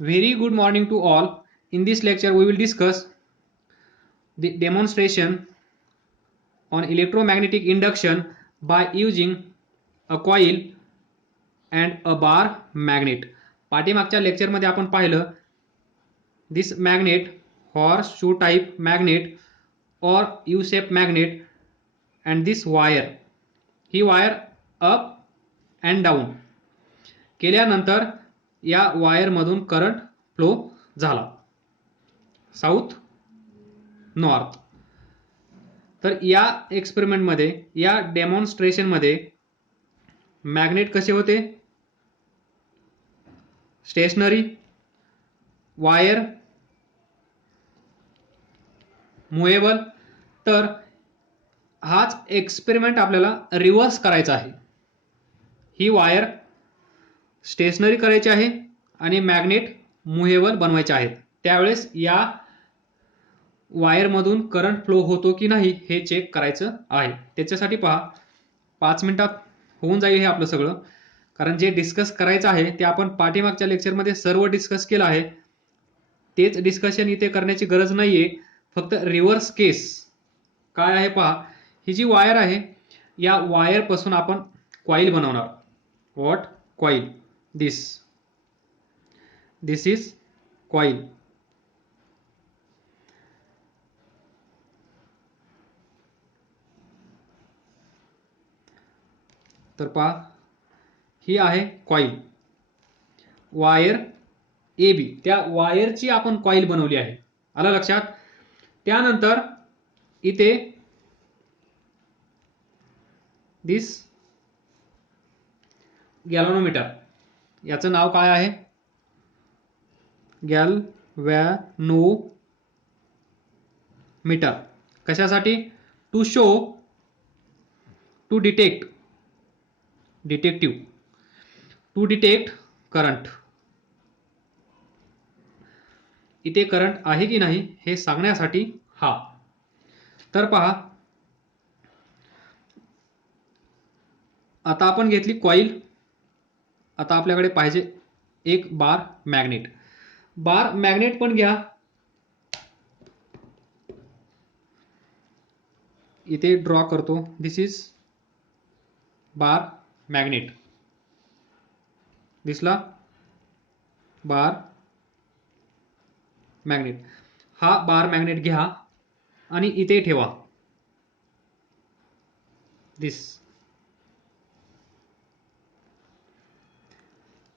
Very good morning to all. In this lecture, we will discuss the demonstration on electromagnetic induction by using a coil and a bar magnet. पाठीमागच्या लेक्चरमध्ये आपण पाहिलं this magnet, horseshoe type magnet or U-shaped magnet, and this wire. ही wire up and down केल्यानंतर या वायरमधून current flow झाला south north. तर या एक्सपेरिमेंटमध्ये, या डेमॉन्स्ट्रेशनमध्ये मॅग्नेट कसे होते? Stationary, wire movable. तर हाच एक्सपेरिमेंट आपल्याला रिव्हर्स करायचा आहे. ही वायर स्टेशनरी करायची आहे आणि मॅग्नेट मुव्हेबल बनवायचे आहेत. त्यावेळेस या वायरमधून करंट फ्लो होतो की नाही हे चेक करायचं आहे. त्याच्यासाठी पहा 5 मिनिटात होऊन जाईल हे आपलं सगळं. कारण जे डिस्कस करायचं आहे ते आपण पाठीमागच्या लेक्चरमध्ये सर्व डिस्कस केलं आहे. तेच डिस्कशन इथे करण्याची गरज नाहीये. फक्त रिव्हर्स केस काय आहे पहा. ही जी वायर आहे या वायर पासून आपण कॉइल बनवणार. What? Coil. This is coil. तर पहा ही आहे कॉइल. वायर ए बी, त्या वायरची आपण कॉइल बनवली आहे. आलं लक्षात? त्यानंतर इथे दिस गॅल्व्हनोमीटर, याचं नाव काय आहे? गॅल्व्हॅनोमीटर. कशासाठी? To show, to detect current. इथे करंट आहे की नाही हे सांगण्यासाठी हा. तर पहा आता आपण घेतली कॉइल. आता आपल्याकडे पाहिजे एक बार मॅग्नेट. बार मॅग्नेट पण घ्या. इथे ड्रॉ करतो. दिस इज बार मॅग्नेट. दिसला? बार मॅग्नेट. हा बार मॅग्नेट घ्या आणि इथे ठेवा. दिस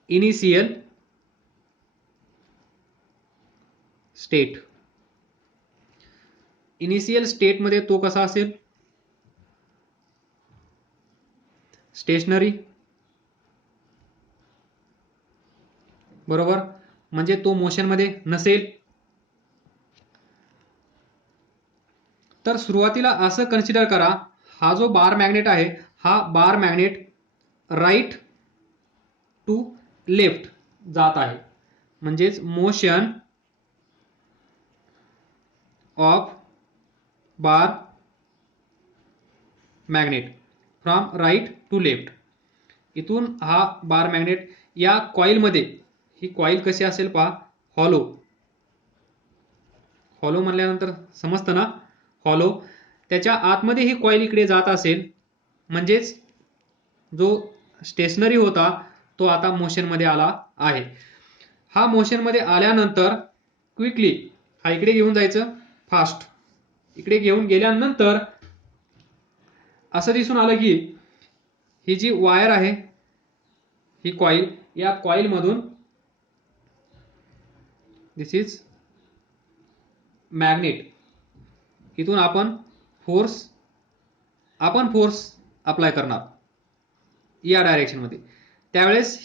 इनिशियल स्टेट. इनिशियल स्टेट मध्ये तो कसा असेल? स्टेशनरी. बरोबर, म्हणजे तो मोशन मध्ये नसेल. तर सुरुवातीला असं कन्सिडर करा, हा जो बार मॅग्नेट आहे हा bar magnet right to left जात आहे. म्हणजेच motion of bar magnet from right to left. इथून हा बार मॅग्नेट या कॉइल मध्ये, ही कॉइल कशी असेल पहा, हॉलो. हॉलो म्हणल्यानंतर समजतं ना, हॉलो. त्याच्या आतमध्ये ही कॉइल इकडे जात असेल. म्हणजेच जो स्टेशनरी होता तो आता मोशन मध्ये आला आहे. हा मोशन मध्ये आल्यानंतर क्विकली हा इकडे घेऊन जायचं, फास्ट. इकडे घेऊन गेल्यानंतर असं दिसून आलं की ही जी वायर आहे, ही कॉइल, या कॉइल मधून दिस इज मॅग्नेट. इथून आपण फोर्स अप्लाय करणार या डायरेक्शन मध्ये. त्यावेळेस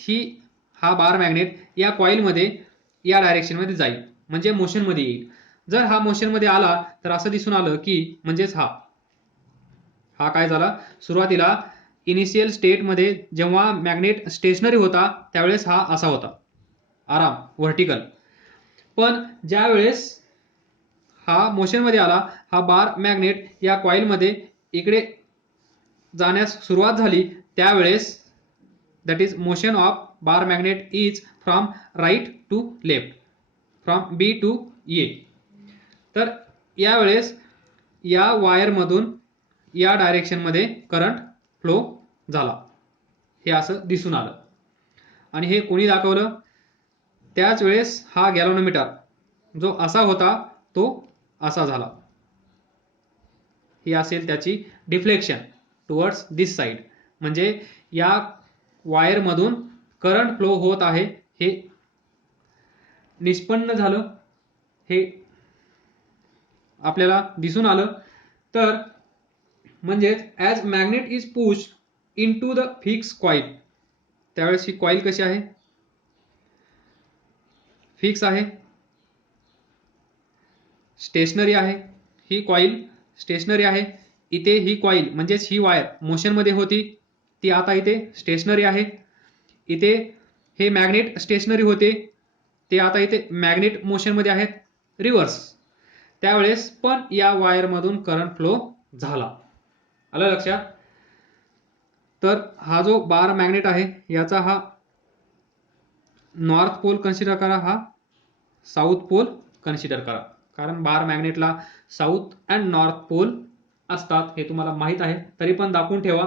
हा बार मॅग्नेट या कॉइल मध्ये या डायरेक्शन मध्ये जाईल, म्हणजे मोशन मध्ये येईल. जर हा मोशन मध्ये आला तर असं दिसून आलं की म्हणजेच हा काय झाला? सुरुवातीला इनिशियल स्टेट मध्ये जेव्हा मॅग्नेट स्टेशनरी होता त्यावेळेस हा असा होता, आराम, व्हर्टिकल. पण ज्या वेळेस हा मोशन मध्ये आला, हा बार मॅग्नेट या कॉइल मध्ये इकडे जाण्यास सुरुवात झाली, त्यावेळेस that is motion of bar magnet is from right to left, from B to A. तर यावेळेस या वायरमधून या डायरेक्शनमध्ये करंट फ्लो झाला, हे असं दिसून आलं. आणि हे कोणी दाखवलं? त्याच वेळेस हा गॅल्व्हनोमीटर जो असा होता तो असा झाला. ही असेल त्याची डिफ्लेक्शन टुवर्ड्स दिस साइड, म्हणजे या वायरमधून करंट फ्लो होत आहे हे निष्पन्न झालं, हे आपल्याला दिसून आलं. तर म्हणजेच as magnet is push into the fix coil, त्यावेळेस ही कॉईल कशी आहे? फिक्स आहे, स्टेशनरी आहे. ही कॉईल स्टेशनरी आहे. इथे ही कॉईल म्हणजेच ही वायर मोशनमध्ये होती, ती आता इथे स्टेशनरी आहे. इथे हे मॅग्नेट स्टेशनरी होते, ते आता इथे मॅग्नेट मोशनमध्ये आहेत, रिव्हर्स. त्यावेळेस पण या वायरमधून करंट फ्लो झाला. आलं लक्षात? तर हा जो बार मॅग्नेट आहे याचा हा नॉर्थ पोल कन्सिडर करा, हा साऊथ पोल कन्सिडर करा, कारण बार मॅग्नेटला साऊथ अँड नॉर्थ पोल असतात, हे तुम्हाला माहित आहे. तरी पण दाखवून ठेवा.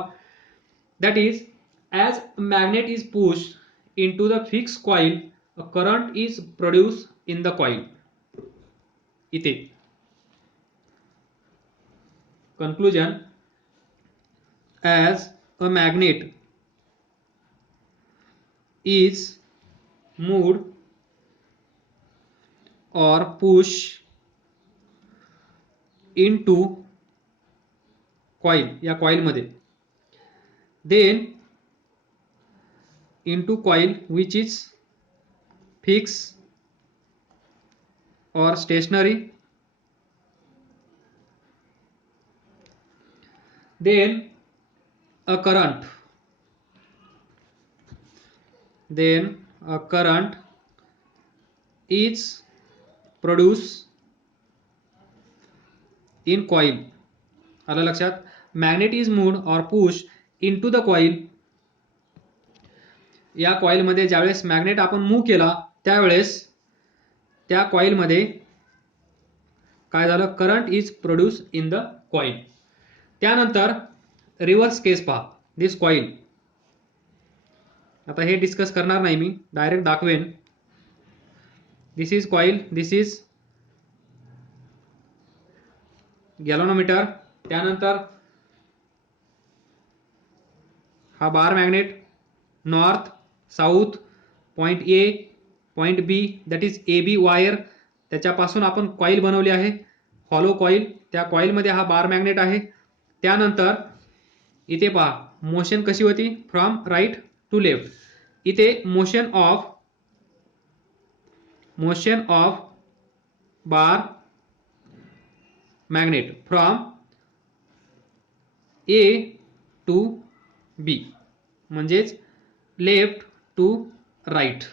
That is as magnet is push into the fix coil, a current is produce in the coil. इथे conclusion, as a magnet is moved or pushed into coil, या coil मध्ये, then into coil which is fixed or stationary, then a current is produced in coil. आलं लक्षात? Magnet is moved और push into the coil. या coil मध्ये ज्यावेळेस magnet आपण move केला त्यावेळेस त्या कॉईल मध्ये काय झालं? Current is produce in the coil. त्यानंतर रिव्हर्स केस पहा, दिस कॉईल. आता हे डिस्कस करणार नाही मी, डायरेक्ट दाखवेन. This is coil, this is galvanometer. त्यानंतर हा bar magnet, north south, point A point B, that is A B wire, त्याच्यापासून आपण कॉईल बनवली आहे, हॉलो कॉईल. त्या कॉईलमध्ये हा बार मॅग्नेट आहे. त्यानंतर इथे पहा मोशन कशी होती, फ्रॉम राईट टू लेफ्ट. इथे motion of bar magnet from A to B, म्हणजेच लेफ्ट टू राईट,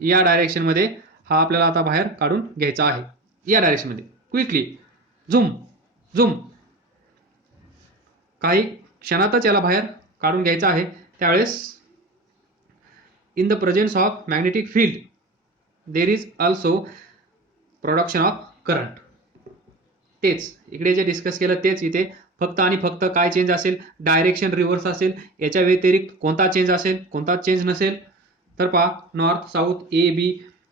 या डायरेक्शन मध्ये हा आपल्याला आता बाहेर काढून घ्यायचा आहे. या डायरेक्शन मध्ये क्विकली झूम झूम, काही क्षणातच याला बाहेर काढून घ्यायचा आहे. त्यावेळेस in the presence of magnetic field there is also production of current. तेच इकडे जे डिस्कस केलं तेच इथे, फक्त आणि फक्त काय चेंज असेल? डायरेक्शन रिव्हर्स असेल. याच्या व्यतिरिक्त कोणता चेंज असेल? कोणता चेंज नसेल. तर पहा नॉर्थ साऊथ ए बी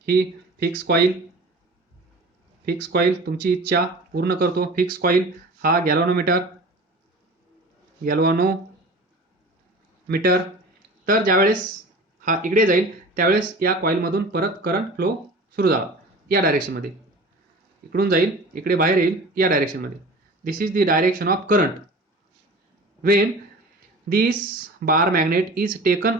ही फिक्स कॉईल तुमची इच्छा पूर्ण करतो. फिक्स कॉईल हा गॅल्व्हनोमीटर. तर ज्यावेळेस हा इकडे जाईल त्यावेळेस या कॉईलमधून परत करंट फ्लो सुरू झाला या डायरेक्शन मध्ये. इकडून जाईल, इकडे बाहेर येईल या डायरेक्शन मध्ये. This is the direction of current. When this bar magnet is taken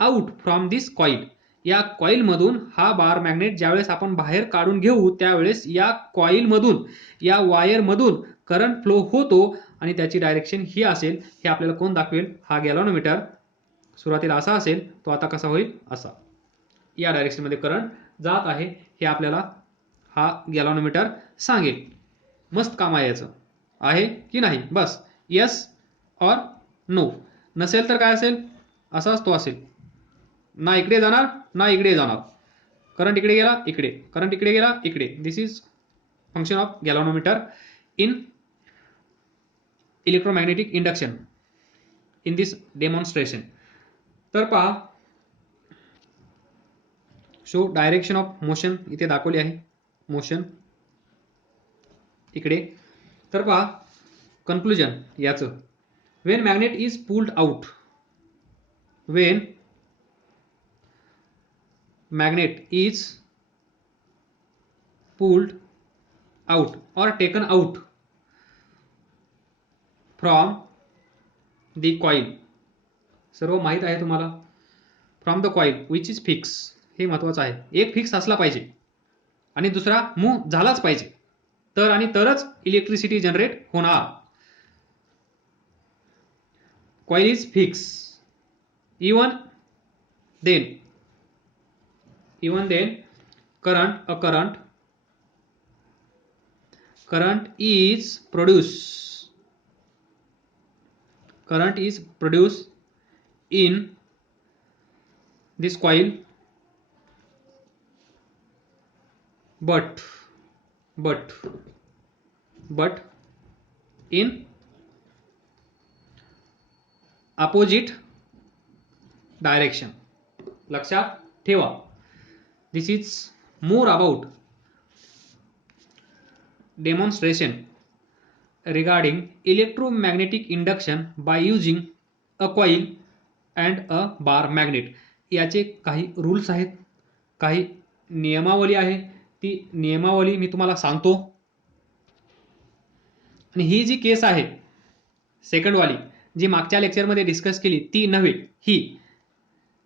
out from this coil. या कॉईल मधून हा बार मॅग्नेट ज्यावेळेस आपण बाहेर काढून घेऊ त्यावेळेस या कॉईल मधून, या वायर मधून करंट फ्लो होतो आणि त्याची डायरेक्शन ही असेल. हे आपल्याला कोण दाखवेल? हा गॅल्व्हनोमीटर. सुरुवातीला असा असेल, तो आता कसा होईल? असा. या डायरेक्शन मध्ये करंट जात आहे हे आपल्याला हा गॅल्व्हनोमीटर सांगेल. मस्त काम आहे याचं, आहे की नाही? बस यस और नो. नसेल तर काय असेल? असाच तो असेल, ना इकडे जाणार ना इकडे जाणार. करंट इकडे गेला इकडे, करंट इकडे गेला इकडे. This is function of galvanometer in electromagnetic induction in this demonstration. तर पहा, शो डायरेक्शन ऑफ मोशन इथे दाखवली आहे, मोशन इकडे. तर पहा कन्क्लुजन याचं, Wien magnet is pulled out, Wien magnet is pulled out or taken out from the coil. सर्व माहित आहे तुम्हाला. From the coil which is fix, हे महत्वाचं आहे. एक फिक्स असला पाहिजे आणि दुसरा मूव्ह झालाच पाहिजे, तर आणि तरच इलेक्ट्रिसिटी जनरेट होणार. Coil is fix, even then current is produced in this coil, but in opposite direction. लक्षात ठेवा. This is more about demonstration regarding electromagnetic induction by using a coil and a bar magnet. याचे काही rules आहेत, काही नियमावली आहे. ती नियमावली मी तुम्हाला सांगतो. आणि ही जी केस आहे सेकंड वाली, जी मागच्या लेक्चरमध्ये डिस्कस केली ती नव्हे, ही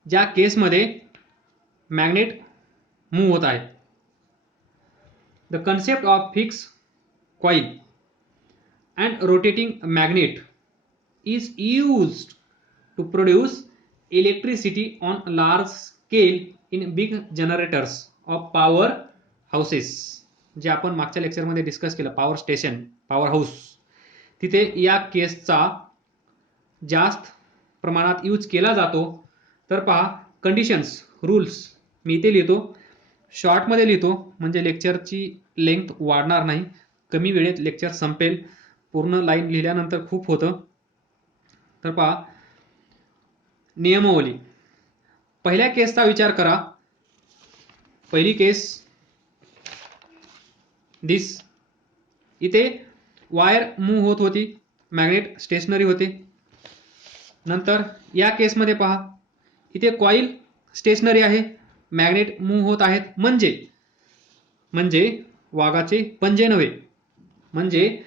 ज्या केसमध्ये मॅग्नेट मूव्ह होत आहे. The concept of fix coil and rotating magnet is used to produce electricity on large scale in big generators of power houses. जे आपण मागच्या लेक्चरमध्ये डिस्कस केलं, पॉवर स्टेशन, पॉवर हाऊस, तिथे या केसचा जास्त प्रमाणात यूज केला जातो. तर पहा कंडिशन्स, रूल्स मी इथे लिहितो, शॉर्टमध्ये लिहितो म्हणजे लेक्चरची लेंथ वाढणार नाही, कमी वेळेत लेक्चर संपेल. पूर्ण लाईन लिहिल्यानंतर खूप होतं. तर पहा नियमावली. पहिल्या केसचा विचार करा. पहिली केस दिस, इथे वायर मूव्ह होत होती, मॅग्नेट स्टेशनरी होते. नंतर या केसमध्ये पहा, इथे कॉइल स्टेशनरी आहे, मॅग्नेट मूव्ह होत आहेत. म्हणजे वाघाचे पंजे नव्हे, म्हणजे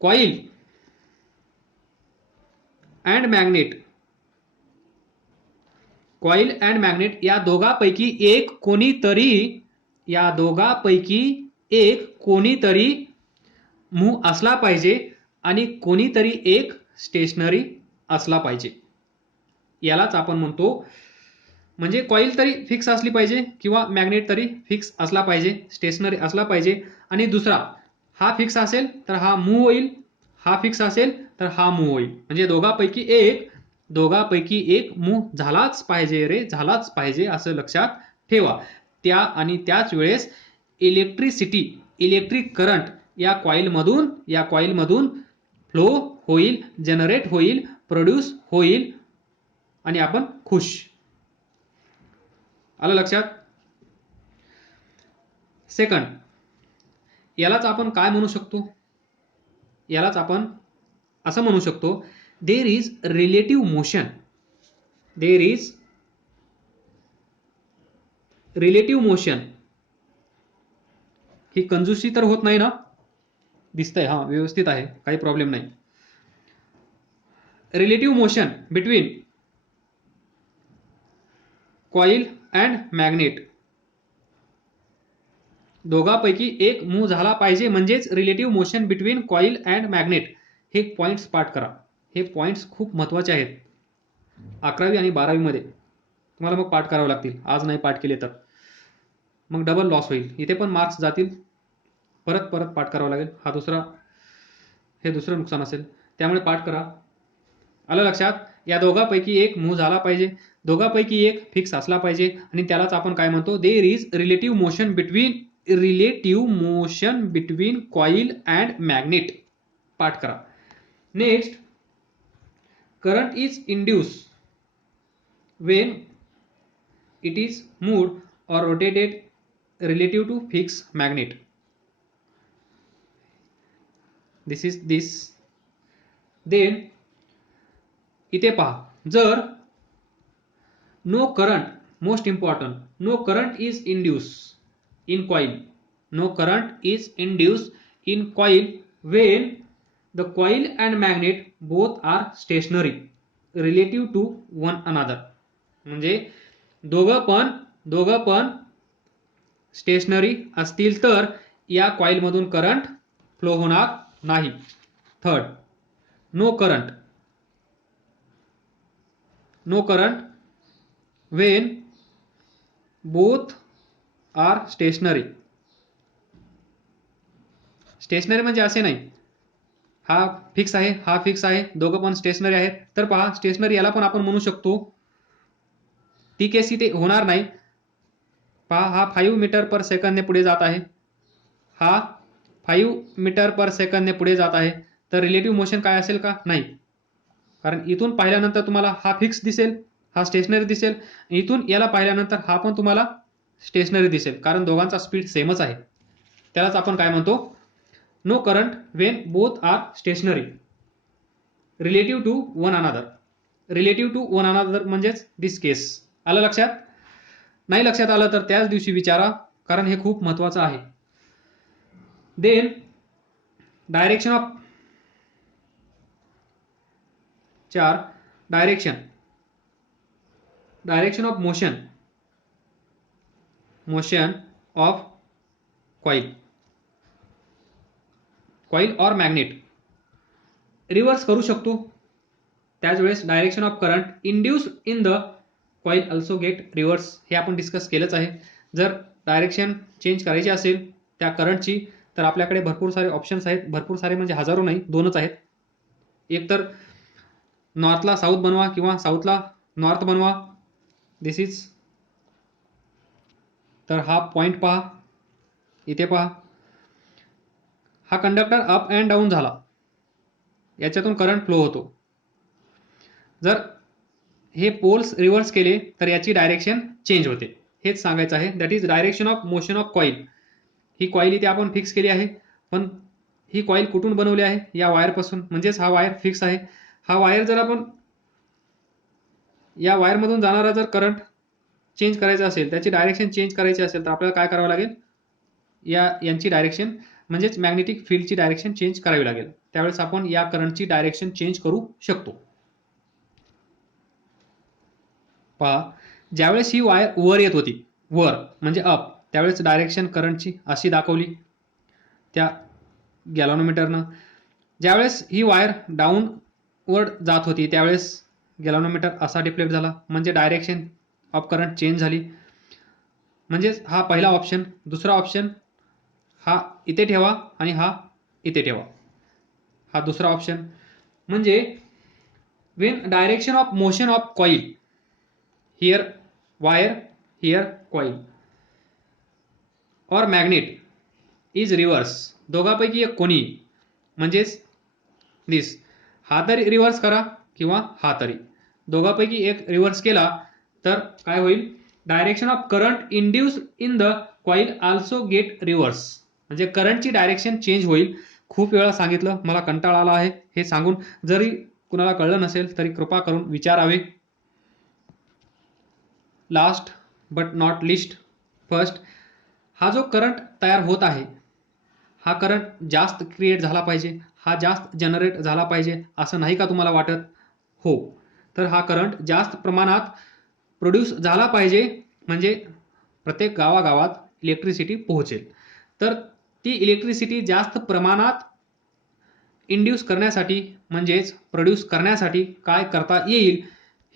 कॉइल अँड मॅग्नेट या दोघांपैकी एक कोणीतरी मूव्ह असला पाहिजे आणि कोणीतरी एक स्टेशनरी असला पाहिजे. यालाच आपण म्हणतो, म्हणजे कॉइल तरी फिक्स असली पाहिजे किंवा मॅग्नेट तरी फिक्स असला पाहिजे, स्टेशनरी असला पाहिजे. आणि दुसरा, हा फिक्स असेल तर हा मूव्ह होईल, हा फिक्स असेल तर हा मूव्ह होईल. म्हणजे दोघांपैकी एक मूव्ह झालाच पाहिजे रे, झालाच पाहिजे, असं लक्षात ठेवा. त्याच वेळेस इलेक्ट्रिक करंट या कॉइलमधून फ्लो होईल, जनरेट होईल, प्रोड्यूस होईल आणि आपण खुश. आलं लक्षात? सेकंड, यालाच आपण काय म्हणू शकतो? यालाच आपण असं म्हणू शकतो, देर इज रिलेटिव्ह मोशन. ही कंजूसी तर होत नाही ना? दिसतंय, हा व्यवस्थित आहे, काही प्रॉब्लेम नाही. Relative motion between coil and magnet, दोघांपैकी एक मूव्ह झाला पाहिजे, म्हणजेच relative motion between coil and magnet. हे पॉइंट्स पाठ करा. हे पॉइंट्स खूप महत्वाचे आहेत. 11वी आणि 12वी मध्ये तुम्हाला मग पाठ करावे लागतील. आज नाही पाठ केले तर मग डबल लॉस होईल. इथे पण मार्क्स जातील, परत पाठ करावं लागेल. हे दुसरं नुकसान असेल. त्यामुळे पाठ करा. आलं लक्षात? या दोघांपैकी एक मूव्ह झाला पाहिजे, दोघांपैकी एक फिक्स असला पाहिजे, आणि त्यालाच आपण काय म्हणतो, there is relative motion between coil and magnet. पाठ करा. Next, current is induce when it is moved or rotated relative to fixed magnet. This is this. Then इथे पहा, जर no current, most important, no current is induced in coil, no current is induced in coil when the coil and magnet both are stationary relative to one another. म्हणजे दोघं पण stationery असतील तर या coil मधून करंट फ्लो होणार नाही. Third, no current when both are stationary. Stationary म्हणजे असे नाही हा फिक्स आहे हा फिक्स आहे, दोघं पण स्टेशनरी आहेत. तर पहा, स्टेशनरी याला पण आपण म्हणू शकतो, ती केस इथे होणार नाही. पहा, हा 5 मीटर पर सेकंदने पुढे जात आहे, हा 5 मीटर पर सेकंदने पुढे जात आहे. तर रिलेटिव्ह मोशन काय असेल का? नाही, कारण इथून पाहिल्यानंतर तुम्हाला हा फिक्स दिसेल, हा स्टेशनरी दिसेल. इथून याला पाहिल्यानंतर हा पण तुम्हाला स्टेशनरी दिसेल, कारण दोघांचा स्पीड सेमच आहे. त्यालाच आपण काय म्हणतो, no current when both are stationary relative to one another. Relative to one another म्हणजेच दिस केस. आलं लक्षात? नाही लक्षात आलं तर त्याच दिवशी विचारा, कारण हे खूप महत्वाचं आहे. Then direction of 4 direction of motion of coil और मॅग्नेट रिव्हर्स करू शकतो. त्याच वेळेस direction of current induce in the coil also get reverse, हे आपण डिस्कस केलंच आहे. जर डायरेक्शन चेंज करायची असेल त्या करंटची, तर आपल्याकडे भरपूर सारे ऑप्शन्स आहेत. भरपूर सारे म्हणजे हजारो नाही, 2च आहेत. एक तर नॉर्थला साऊथ बनवा किंवा साऊथला नॉर्थ बनवा. दिस इज, तर हा पॉइंट पहा, इथे पहा, हा कंडक्टर अप अँड डाऊन झाला, याच्यातून करंट फ्लो होतो. जर हे पोल्स रिव्हर्स केले तर याची डायरेक्शन चेंज होते. हेच सांगायचं आहे. That is direction of motion of coil. He coil इथे आपण फिक्स केली आहे, पण ही कॉईल कुठून बनवली आहे? या वायरपासून. म्हणजेच हा वायर फिक्स आहे. हा वायर जर आपण या वायरमधून जाणारा जर करंट चेंज करायचा असेल, त्याची डायरेक्शन चेंज करायची असेल, तर आपल्याला काय करावं लागेल? यांची डायरेक्शन म्हणजेच मॅग्नेटिक फील्डची डायरेक्शन चेंज करावी लागेल. त्यावेळेस आपण या करंटची डायरेक्शन चेंज करू शकतो. पहा, ज्यावेळेस ही वायर वर येत होती, वर म्हणजे अप, त्यावेळेस डायरेक्शन करंटची अशी दाखवली त्या गॅल्व्हनोमीटरनं. ज्यावेळेस ही वायर डाऊनवर्ड जात होती, त्यावेळेस गॅल्व्हनोमीटर असा डिफ्लेक्ट झाला, म्हणजे डायरेक्शन ऑफ करंट चेंज झाली. म्हणजेच हा पहिला ऑप्शन. दुसरा ऑप्शन, हा इथे ठेवा आणि हा इथे ठेवा, हा दुसरा ऑप्शन. म्हणजे Wien direction of motion of coil, here wire, here coil और मॅग्नेट इज रिव्हर्स, दोघांपैकी एक कोणी, म्हणजेच दिस, हा तरी रिव्हर्स करा किंवा हा तरी, दोघांपैकी एक रिव्हर्स केला तर काय होईल? Direction of current induce in the coil also get reverse. म्हणजे करंटची डायरेक्शन चेंज होईल. खूप वेळा सांगितलं, मला कंटाळा आला आहे हे सांगून. जरी कुणाला कळलं नसेल तरी कृपा करून विचारावे. Last but not list, first, हा जो करंट तयार होत आहे, हा करंट जास्त क्रिएट झाला पाहिजे, हा जास्त जनरेट झाला पाहिजे, असं नाही का तुम्हाला वाटत? हो. तर हा करंट जास्त प्रमाणात प्रोड्यूस झाला पाहिजे, म्हणजे प्रत्येक गावागावात इलेक्ट्रिसिटी पोहोचेल. तर ती इलेक्ट्रिसिटी जास्त प्रमाणात इंड्यूस करण्यासाठी, म्हणजेच प्रोड्यूस करण्यासाठी काय करता येईल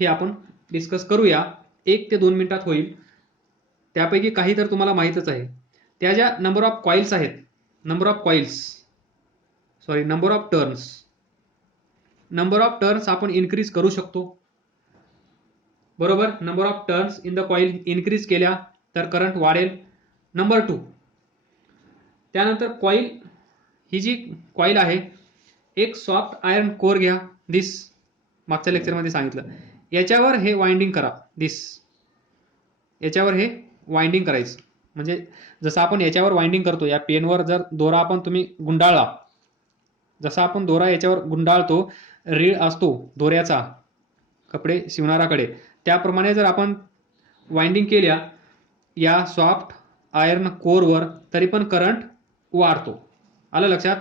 हे आपण डिस्कस करूया. 1 ते 2 मिनिटात होईल. त्यापैकी काही तर तुम्हाला माहीतच आहे. त्या ज्या नंबर ऑफ कॉइल्स आहेत, number of turns, number of turns आपण इन्क्रीज करू शकतो, बरोबर. Number of turns in the coil increase केल्या तर करंट वाढेल. नंबर 2, त्यानंतर कॉईल, ही जी कॉईल आहे, एक सॉफ्ट आयर्न कोर घ्या, दिस मागच्या लेक्चरमध्ये सांगितलं. याच्यावर हे वाइंडिंग करा, दिस याच्यावर हे वाइंडिंग करायचं. म्हणजे जसं आपण याच्यावर वाइंडिंग करतो, या पेनवर जर दोरा आपण तुम्ही गुंडाळला, जसा आपण दोरा याच्यावर गुंडाळतो, रीळ असतो दोऱ्याचा कपडे शिवणाराकडे, त्याप्रमाणे जर आपण वाइंडिंग केल्या या सॉफ्ट आयर्न कोरवर, तरी पण करंट वाढतो. आलं लक्षात.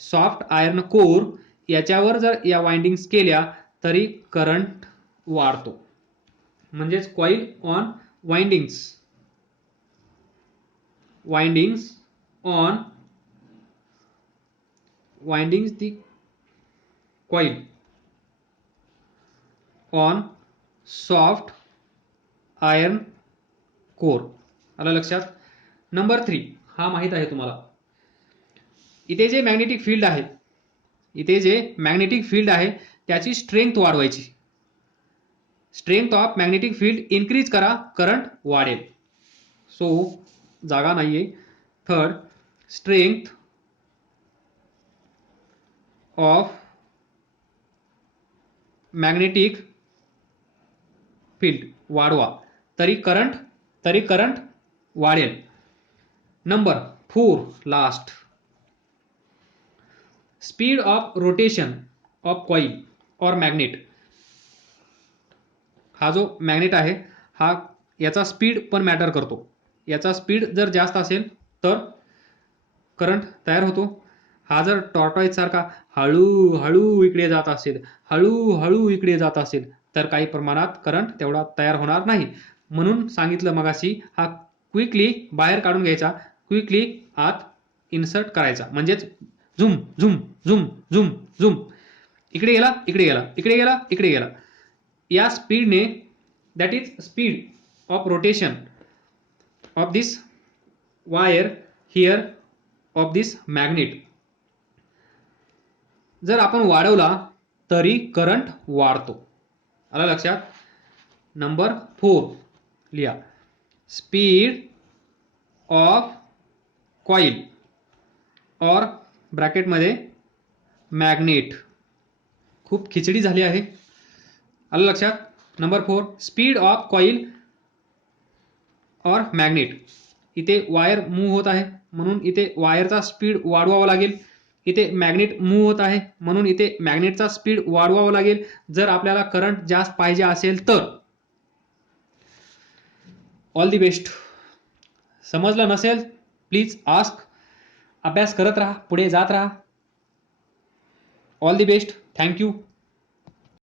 सॉफ्ट आयर्न कोर याच्यावर जर या वाइंडिंग्स केल्या तरी करंट वाढतो. म्हणजेच coil on windings on windings the coil on soft iron core. आलं लक्षात. नंबर 3, हा माहित आहे तुम्हाला. इथे जे मॅग्नेटिक फील्ड आहे त्याची स्ट्रेंथ वाढवायची. Strength of magnetic field increase करा, करंट वाढेल. सो जागा नाहीये. Third, strength of magnetic field वाढवा, तरी करंट वाढेल. Number 4, last, speed of rotation of coil और मॅग्नेट. हा जो मॅग्नेट आहे, हा याचा स्पीड पण मॅटर करतो. याचा स्पीड जर जास्त असेल तर करंट तयार होतो. हा जर टॉर्टॉइज सारखा हळूहळू इकडे जात असेल तर काही प्रमाणात करंट तेवढा तयार होणार नाही. म्हणून सांगितलं मगाशी, हा क्विकली बाहेर काढून घ्यायचा, क्विकली आत इन्सर्ट करायचा. म्हणजेच झुम झुम झुम झुम झुम, इकडे गेला. या स्पीडने, that is speed of rotation of this wire here of this magnet, जर आपण वाढवला तरी करंट वाढतो. आलं लक्षात. नंबर 4 लिहा, स्पीड ऑफ कॉईल और ब्रॅकेटमध्ये मॅग्नेट. खूप खिचडी झाली आहे. आलं लक्षात. नंबर 4, स्पीड ऑफ कॉईल और मॅग्नेट. इथे वायर मूव्ह होत आहे म्हणून इथे वायरचा स्पीड वाढवावा लागेल. इथे मॅग्नेट मूव्ह होत आहे म्हणून इथे मॅग्नेटचा स्पीड वाढवावा लागेल, जर आपल्याला करंट जास्त पाहिजे असेल तर. All the best. समजलं नसेल प्लीज आस्क. अभ्यास करत राहा, पुढे जात राहा. All the best. थँक्यू.